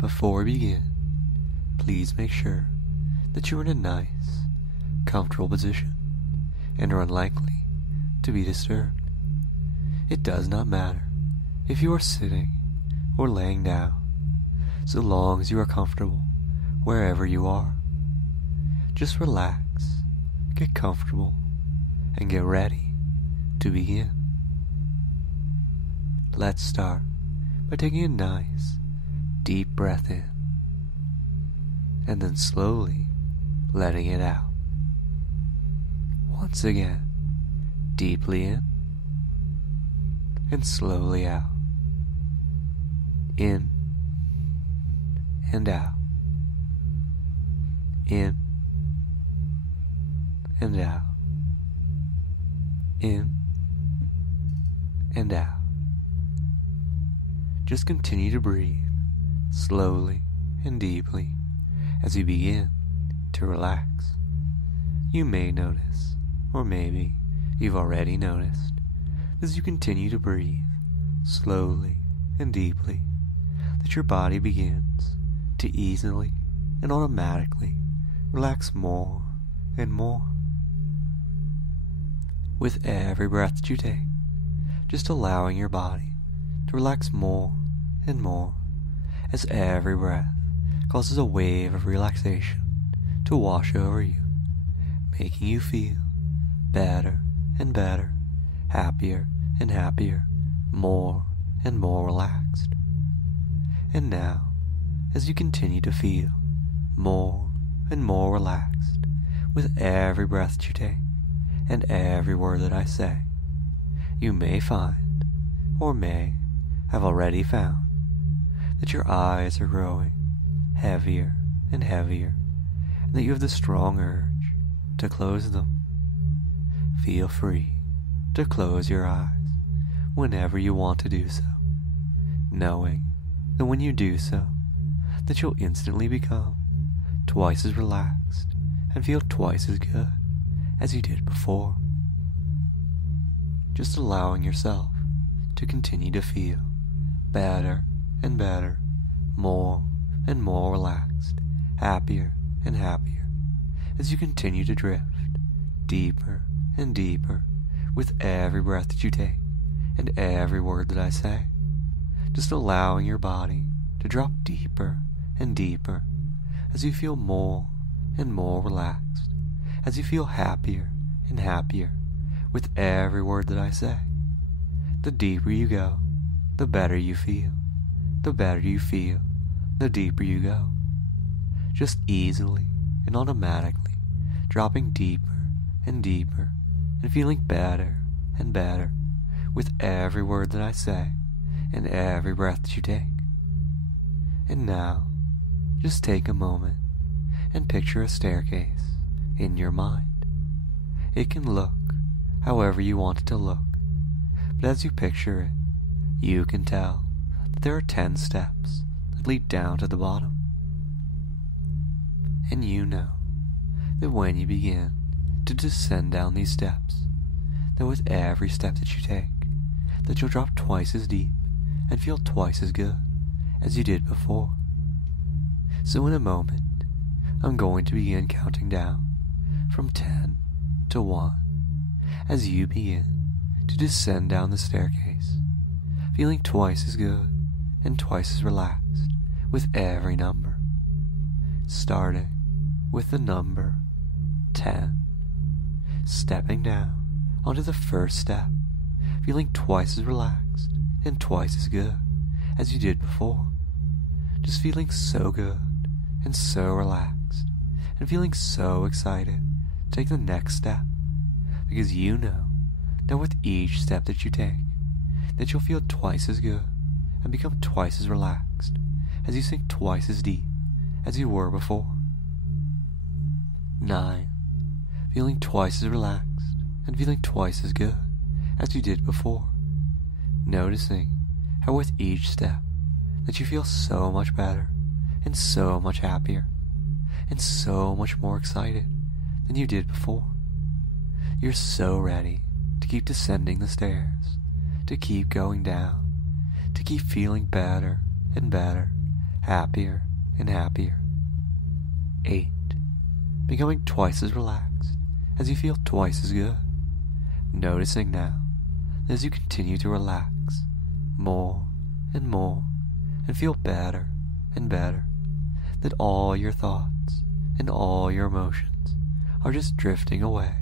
Before we begin, please make sure that you are in a nice, comfortable position and are unlikely to be disturbed. It does not matter if you are sitting or laying down, so long as you are comfortable wherever you are. Just relax, get comfortable, and get ready to begin. Let's start by taking a nice, deep breath in, and then slowly letting it out. Once again, deeply in, and slowly out. In and out. In and out. In and out. Just continue to breathe slowly and deeply as you begin to relax. You may notice, or maybe you've already noticed, as you continue to breathe slowly and deeply, that your body begins to easily and automatically relax more and more. With every breath that you take, just allowing your body to relax more and more, as every breath causes a wave of relaxation to wash over you, making you feel better and better, happier and happier, more and more relaxed. And now, as you continue to feel more and more relaxed with every breath that you take and every word that I say, you may find, or may have already found, that your eyes are growing heavier and heavier, and that you have the strong urge to close them. Feel free to close your eyes whenever you want to do so, knowing that when you do so, that you'll instantly become twice as relaxed and feel twice as good as you did before. Just allowing yourself to continue to feel better and better, more and more relaxed, happier and happier, as you continue to drift deeper and deeper with every breath that you take and every word that I say. Just allowing your body to drop deeper and deeper as you feel more and more relaxed, as you feel happier and happier with every word that I say. The deeper you go, the better you feel. The better you feel, the deeper you go. Just easily and automatically dropping deeper and deeper and feeling better and better with every word that I say and every breath that you take. And now, just take a moment and picture a staircase in your mind. It can look however you want it to look, but as you picture it, you can tell that there are 10 steps that lead down to the bottom. And you know that when you begin to descend down these steps, that with every step that you take, that you'll drop twice as deep and feel twice as good as you did before. So in a moment, I'm going to begin counting down from 10 to 1 as you begin to descend down the staircase, feeling twice as good and twice as relaxed with every number, starting with the number 10, stepping down onto the first step, feeling twice as relaxed and twice as good as you did before, just feeling so good and so relaxed and feeling so excited to take the next step, because you know that with each step that you take, that you'll feel twice as good and become twice as relaxed as you sink twice as deep as you were before. 9. Feeling twice as relaxed and feeling twice as good as you did before. Noticing how with each step that you feel so much better and so much happier and so much more excited than you did before. You're so ready to keep descending the stairs, to keep going down, to keep feeling better and better, happier and happier. 8. Becoming twice as relaxed as you feel twice as good. Noticing now that as you continue to relax more and more and feel better and better, that all your thoughts and all your emotions are just drifting away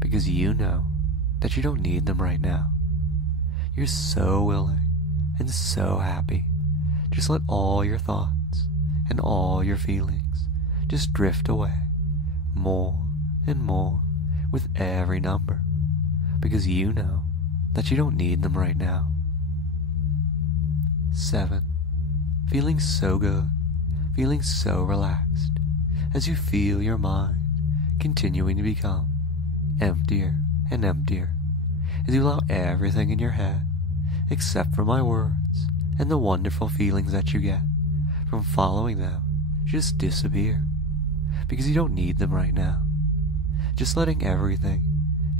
because you know that you don't need them right now. You're so willing and so happy. Just let all your thoughts and all your feelings just drift away more and more with every number because you know that you don't need them right now. 7. Feeling so good, feeling so relaxed as you feel your mind continuing to become emptier and emptier as you allow everything in your head, except for my words and the wonderful feelings that you get from following them, just disappear because you don't need them right now. Just letting everything,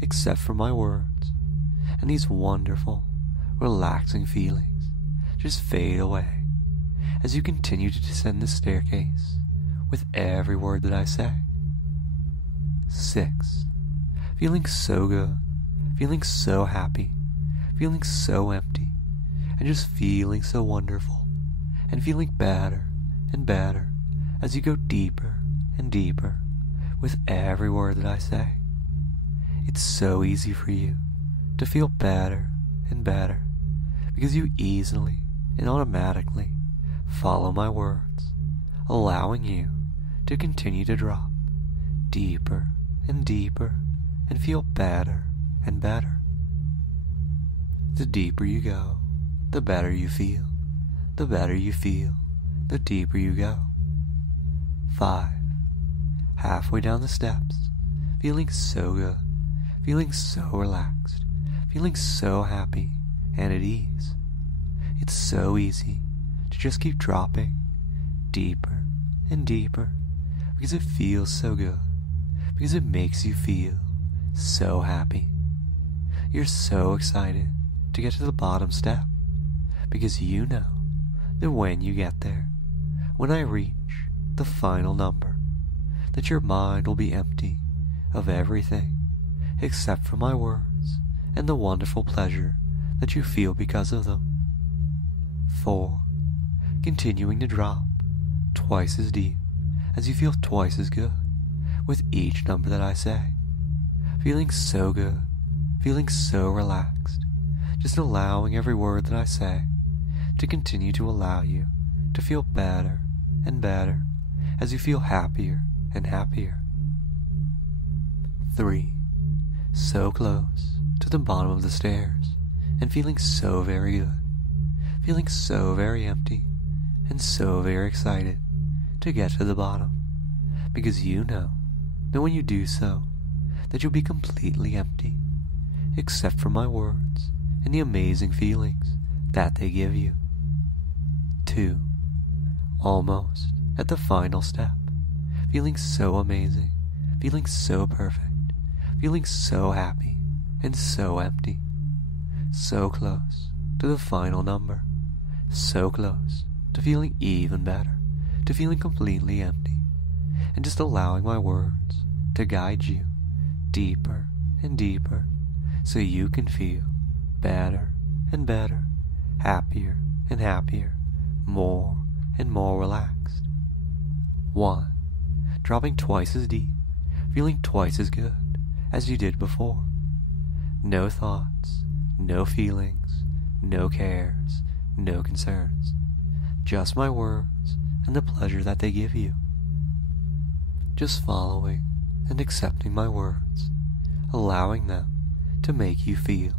except for my words and these wonderful, relaxing feelings, just fade away as you continue to descend the staircase with every word that I say. 6. Feeling so good, feeling so happy, feeling so empty, and just feeling so wonderful, and feeling better and better as you go deeper and deeper with every word that I say. It's so easy for you to feel better and better because you easily and automatically follow my words, allowing you to continue to drop deeper and deeper and feel better and better. The deeper you go, the better you feel. The better you feel, the deeper you go. 5. Halfway down the steps, feeling so good, feeling so relaxed, feeling so happy and at ease. It's so easy to just keep dropping deeper and deeper because it feels so good, because it makes you feel so happy. You're so excited to get to the bottom step because you know that when you get there, when I reach the final number, that your mind will be empty of everything except for my words and the wonderful pleasure that you feel because of them. 4. Continuing to drop twice as deep as you feel twice as good with each number that I say. Feeling so good, feeling so relaxed, just allowing every word that I say to continue to allow you to feel better and better as you feel happier and happier. 3. So close to the bottom of the stairs and feeling so very good, feeling so very empty and so very excited to get to the bottom because you know that when you do so, that you'll be completely empty except for my words and the amazing feelings that they give you. 2. Almost at the final step, feeling so amazing, feeling so perfect, feeling so happy and so empty, so close to the final number, so close to feeling even better, to feeling completely empty, and just allowing my words to guide you deeper and deeper so you can feel better and better, happier and happier, more and more relaxed. 1. Dropping twice as deep, feeling twice as good as you did before. No thoughts, no feelings, no cares, no concerns, just my words and the pleasure that they give you. Just following and accepting my words, allowing them to make you feel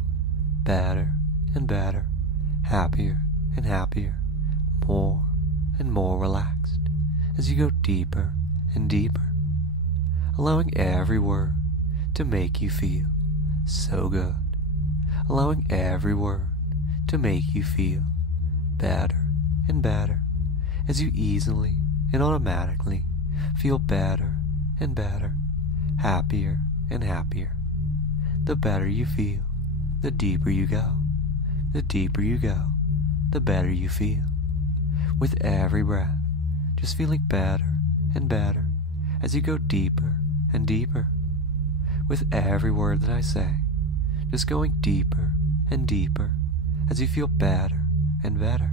better and better, happier and happier, more and more relaxed as you go deeper and deeper, allowing every word to make you feel so good, allowing every word to make you feel better and better as you easily and automatically feel better and better, happier and happier. The better you feel, the deeper you go. The deeper you go, the better you feel. With every breath, just feeling better and better as you go deeper and deeper. With every word that I say, just going deeper and deeper as you feel better and better.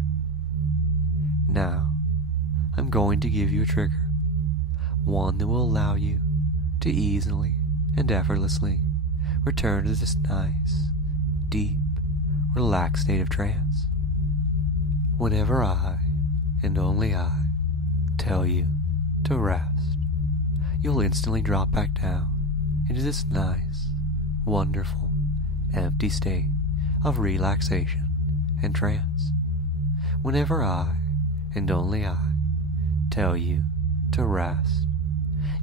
Now, I'm going to give you a trigger, one that will allow you to easily and effortlessly return to this nice, deep, relaxed state of trance. Whenever I, and only I, tell you to rest, you'll instantly drop back down into this nice, wonderful, empty state of relaxation and trance. Whenever I, and only I, tell you to rest,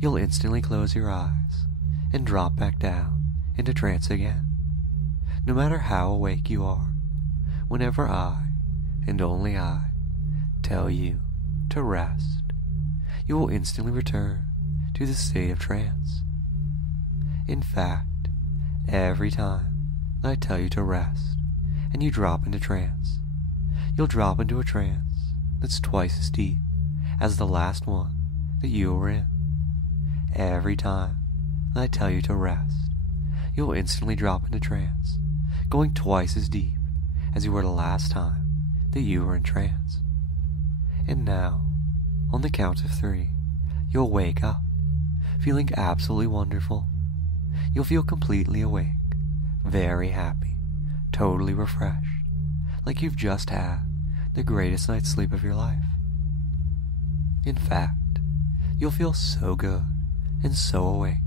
you'll instantly close your eyes and drop back down into trance again. No matter how awake you are, whenever I, and only I, tell you to rest, you will instantly return to the state of trance. In fact, every time that I tell you to rest and you drop into trance, you'll drop into a trance that's twice as deep as the last one that you were in. Every time that I tell you to rest, you'll instantly drop into trance, going twice as deep as you were the last time that you were in trance. And now, on the count of 3, you'll wake up, feeling absolutely wonderful. You'll feel completely awake, very happy, totally refreshed, like you've just had the greatest night's sleep of your life. In fact, you'll feel so good and so awake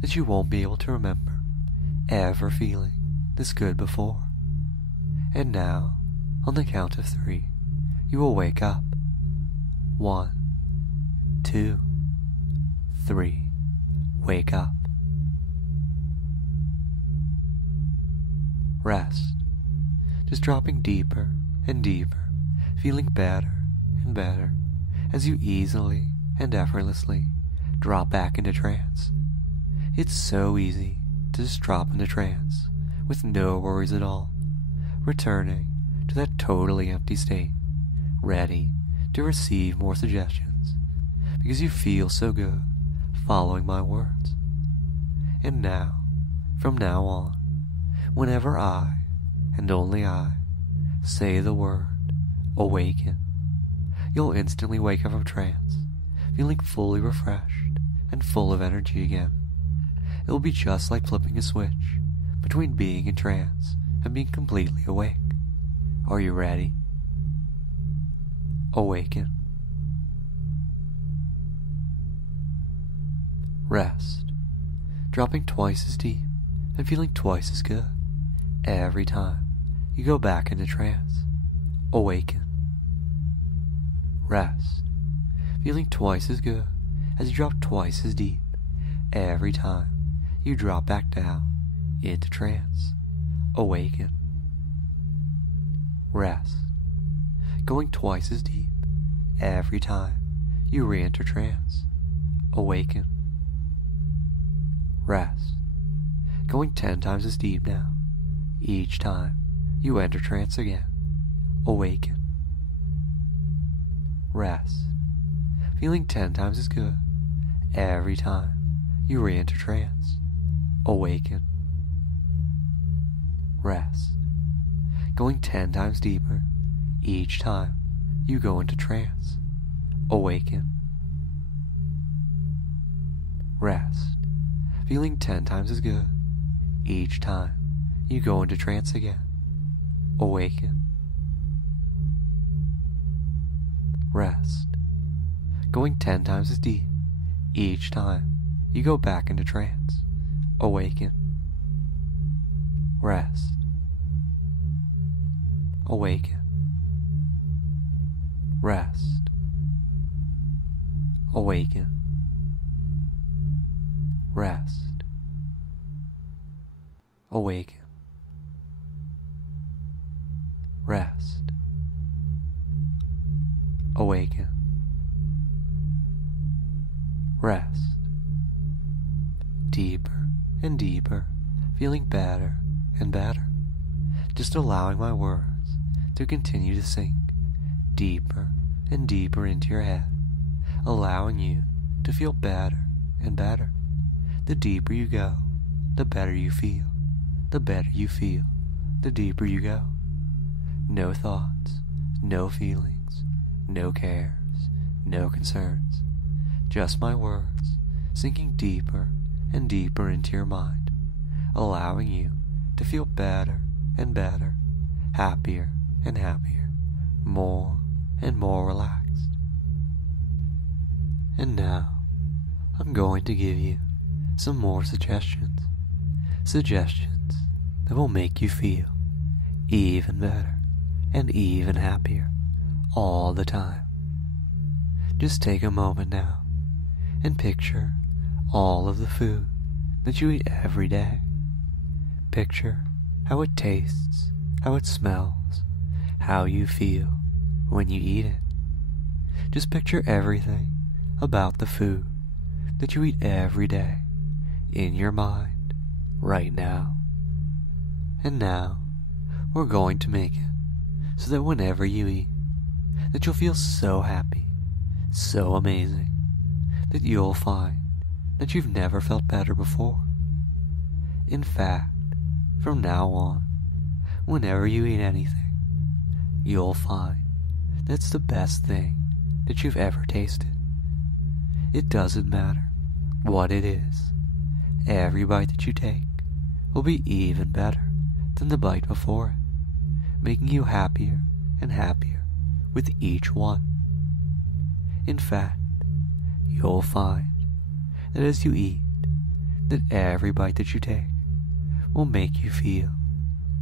that you won't be able to remember ever feeling this good before. And now, on the count of 3, you will wake up. 1, 2, 3. Wake up. Rest. Just dropping deeper and deeper, feeling better and better as you easily and effortlessly drop back into trance. It's so easy to just drop into trance with no worries at all, returning to that totally empty state, ready to receive more suggestions because you feel so good following my words. And now, from now on, whenever I, and only I, say the word awaken, you'll instantly wake up from trance, feeling fully refreshed and full of energy again. It will be just like flipping a switch between being in trance and being completely awake. Are you ready? Awaken. Rest. Dropping twice as deep and feeling twice as good every time you go back into trance. Awaken. Rest. Feeling twice as good as you drop twice as deep every time you drop back down into trance. Awaken. Rest. Going twice as deep every time you re-enter trance. Awaken. Rest. Going 10 times as deep now each time you enter trance again. Awaken. Rest. Feeling 10 times as good every time you re-enter trance. Awaken. Rest. Going 10 times deeper each time you go into trance. Awaken. Rest. Feeling 10 times as good each time you go into trance again. Awaken. Rest. Going 10 times as deep each time you go back into trance. Awaken. Rest. Awaken. Rest. Awaken. Rest. Awaken. Rest. Awaken. Rest. Deeper and deeper, feeling better and better, just allowing my words to continue to sink deeper and deeper into your head, allowing you to feel better and better. The deeper you go, the better you feel. The better you feel, the deeper you go. No thoughts, no feelings, no cares, no concerns. Just my words sinking deeper and deeper into your mind, allowing you to feel better and better, happier and happier, more and more relaxed. And now, I'm going to give you some more suggestions. Suggestions that will make you feel even better and even happier all the time. Just take a moment now and picture all of the food that you eat every day. Picture how it tastes, how it smells, how you feel when you eat it. Just picture everything about the food that you eat every day in your mind right now. And now, we're going to make it so that whenever you eat, that you'll feel so happy, so amazing, that you'll find that you've never felt better before. In fact, from now on, whenever you eat anything, you'll find that's the best thing that you've ever tasted. It doesn't matter what it is. Every bite that you take will be even better than the bite before it, making you happier and happier with each one. In fact, you'll find that as you eat, that every bite that you take will make you feel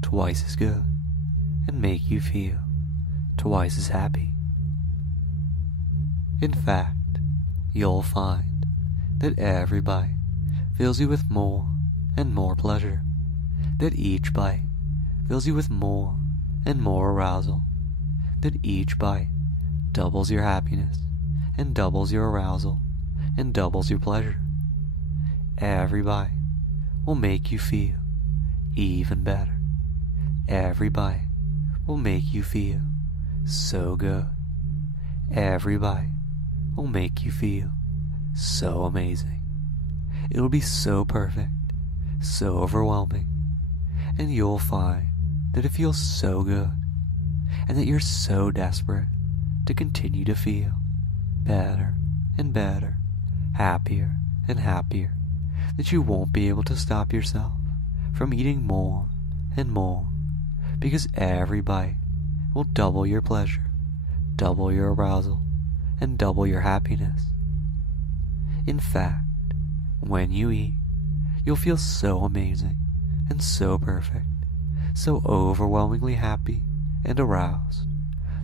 twice as good and make you feel twice as happy. In fact, you'll find that every bite fills you with more and more pleasure, that each bite fills you with more and more arousal, that each bite doubles your happiness and doubles your arousal and doubles your pleasure. Every bite will make you feel even better. Every bite will make you feel so good. Every bite will make you feel so amazing. It'll be so perfect, so overwhelming, and you'll find that it feels so good, and that you're so desperate to continue to feel better and better, happier and happier, that you won't be able to stop yourself from eating more and more, because every bite will double your pleasure, double your arousal, and double your happiness. In fact, when you eat, you'll feel so amazing and so perfect, so overwhelmingly happy and aroused,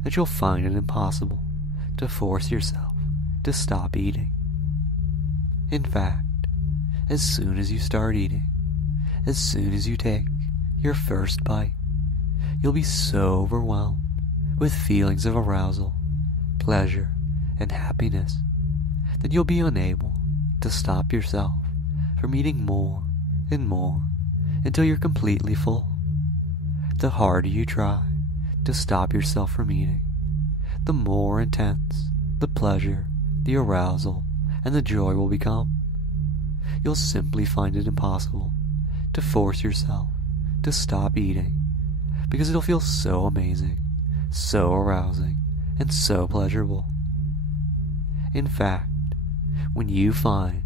that you'll find it impossible to force yourself to stop eating. In fact, as soon as you start eating, as soon as you take your first bite, you'll be so overwhelmed with feelings of arousal, pleasure, and happiness that you'll be unable to stop yourself from eating more and more until you're completely full. The harder you try to stop yourself from eating, the more intense the pleasure, the arousal, and the joy will become. You'll simply find it impossible to force yourself to stop eating, because it'll feel so amazing, so arousing, and so pleasurable. In fact, when you find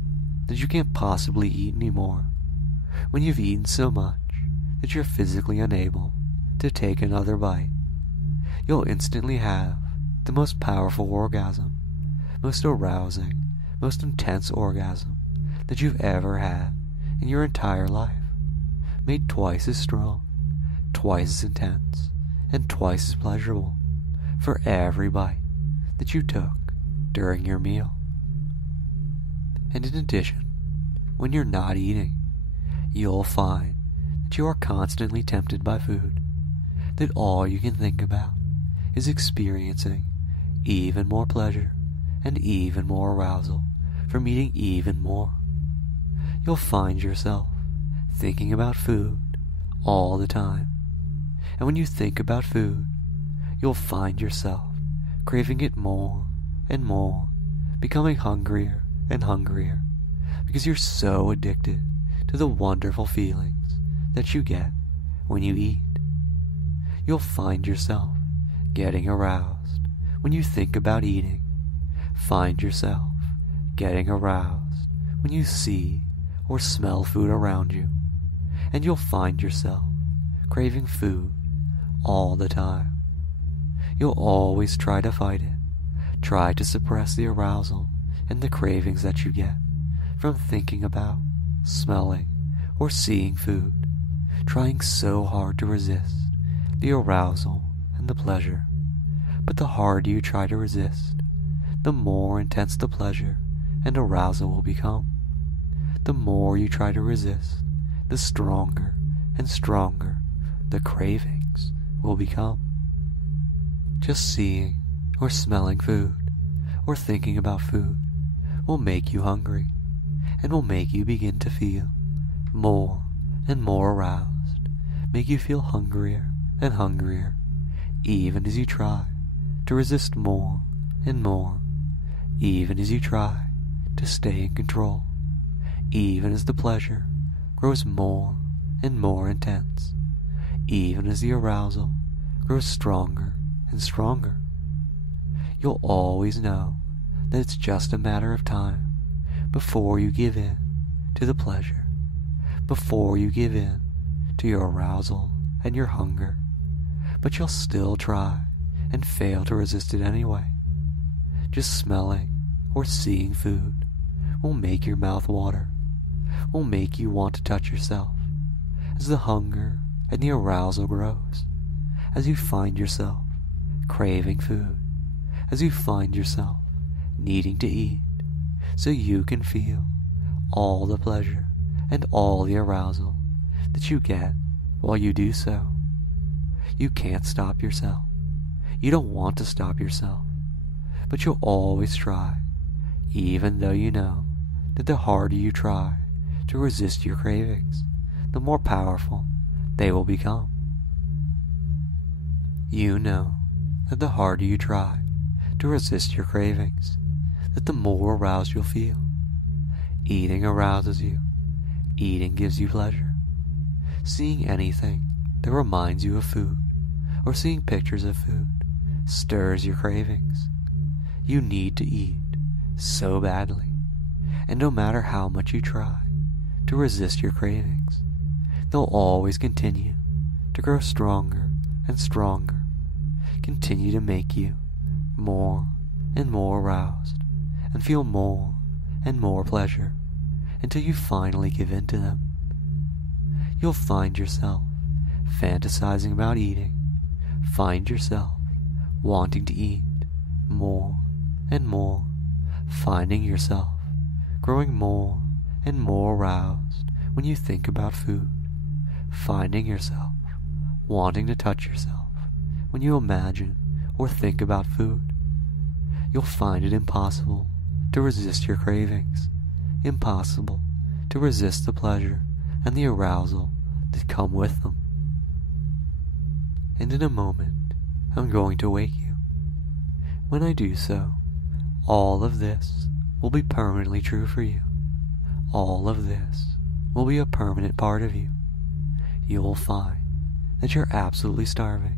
that you can't possibly eat anymore, when you've eaten so much that you're physically unable to take another bite, you'll instantly have the most powerful orgasm, most arousing, most intense orgasm that you've ever had in your entire life, made twice as strong, twice as intense, and twice as pleasurable for every bite that you took during your meal. And in addition, when you're not eating, you'll find that you are constantly tempted by food, that all you can think about is experiencing even more pleasure and even more arousal from eating even more. You'll find yourself thinking about food all the time, and when you think about food, you'll find yourself craving it more and more, becoming hungrier and hungrier, because you're so addicted to the wonderful feelings that you get when you eat. You'll find yourself getting aroused when you think about eating. Find yourself getting aroused when you see or smell food around you, and you'll find yourself craving food all the time. You'll always try to fight it, try to suppress the arousal and the cravings that you get from thinking about, smelling, or seeing food, trying so hard to resist the arousal and the pleasure. But the harder you try to resist, the more intense the pleasure and arousal will become. The more you try to resist, the stronger and stronger the cravings will become. Just seeing or smelling food or thinking about food will make you hungry and will make you begin to feel more and more aroused, make you feel hungrier and hungrier, even as you try to resist more and more, even as you try to stay in control, even as the pleasure grows more and more intense, even as the arousal grows stronger and stronger. You'll always know that it's just a matter of time before you give in to the pleasure, before you give in to your arousal and your hunger, but you'll still try and fail to resist it anyway. Just smelling or seeing food will make your mouth water, will make you want to touch yourself as the hunger and the arousal grows, as you find yourself craving food, as you find yourself needing to eat so you can feel all the pleasure and all the arousal that you get while you do so. You can't stop yourself. You don't want to stop yourself, but you'll always try, even though you know that the harder you try to resist your cravings, the more powerful they will become. You know that the harder you try to resist your cravings, that the more aroused you'll feel. Eating arouses you. Eating gives you pleasure. Seeing anything that reminds you of food, or seeing pictures of food, stirs your cravings. You need to eat so badly, and no matter how much you try to resist your cravings, they'll always continue to grow stronger and stronger, continue to make you more and more aroused, and feel more and more pleasure, until you finally give in to them. You'll find yourself fantasizing about eating, find yourself wanting to eat more and more, finding yourself growing more and more aroused when you think about food, finding yourself wanting to touch yourself when you imagine or think about food. You'll find it impossible to resist your cravings, impossible to resist the pleasure and the arousal that come with them. And in a moment, I'm going to wake you. When I do so, all of this will be permanently true for you. All of this will be a permanent part of you. You'll find that you're absolutely starving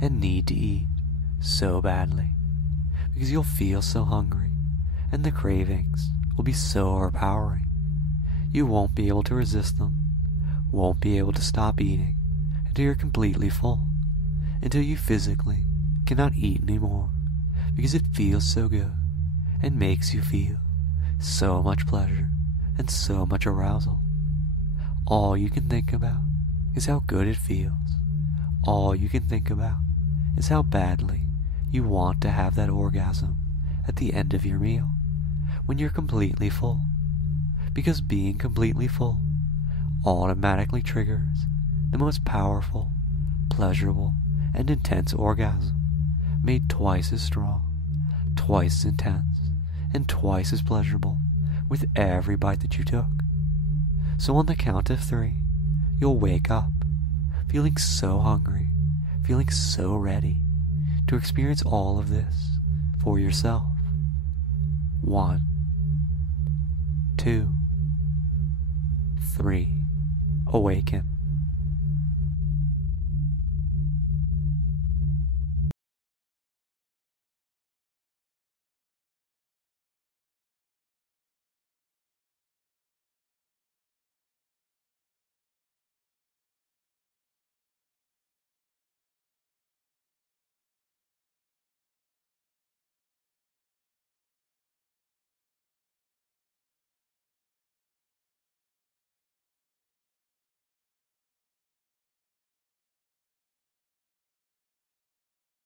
and need to eat so badly, because you'll feel so hungry and the cravings will be so overpowering. You won't be able to resist them, won't be able to stop eating until you're completely full, until you physically cannot eat anymore, because it feels so good and makes you feel so much pleasure and so much arousal. All you can think about is how good it feels. All you can think about is how badly you want to have that orgasm at the end of your meal, when you're completely full, because being completely full automatically triggers the most powerful, pleasurable, and intense orgasm, made twice as strong, twice as intense, and twice as pleasurable with every bite that you took. So on the count of 3, you'll wake up, feeling so hungry, feeling so ready to experience all of this for yourself. 1, 2, 3. Awaken.